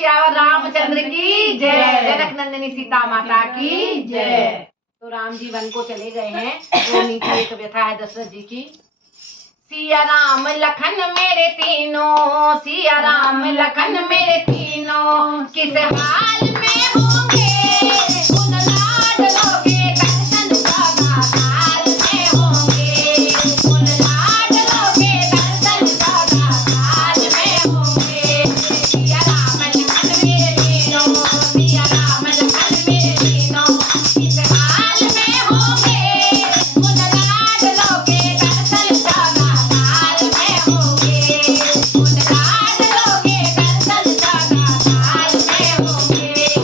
श्यावर रामचंद्र की जय। जनक नंदिनी सीता माता की जय। तो राम जी वन को चले गए हैं। तो नीचे एक व्यथा है दशरथ जी की। सिया राम लखन मेरे तीनों, सिया राम लखन मेरे तीनों, किस हाल में होंगे उन लाडलों के दर्शन सदा काल में होंगे, उन लाडलों के दर्शन सदा काल में होंगे। सिया राम लखन मेरे तीनों, सिया राम लखन मेरे तीनों, किस हाल में होंगे उन लाडलों के दर्शन सदा काल में होंगे, उन लाडलों के दर्शन सदा काल में होंगे।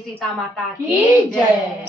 सीता माता की जय।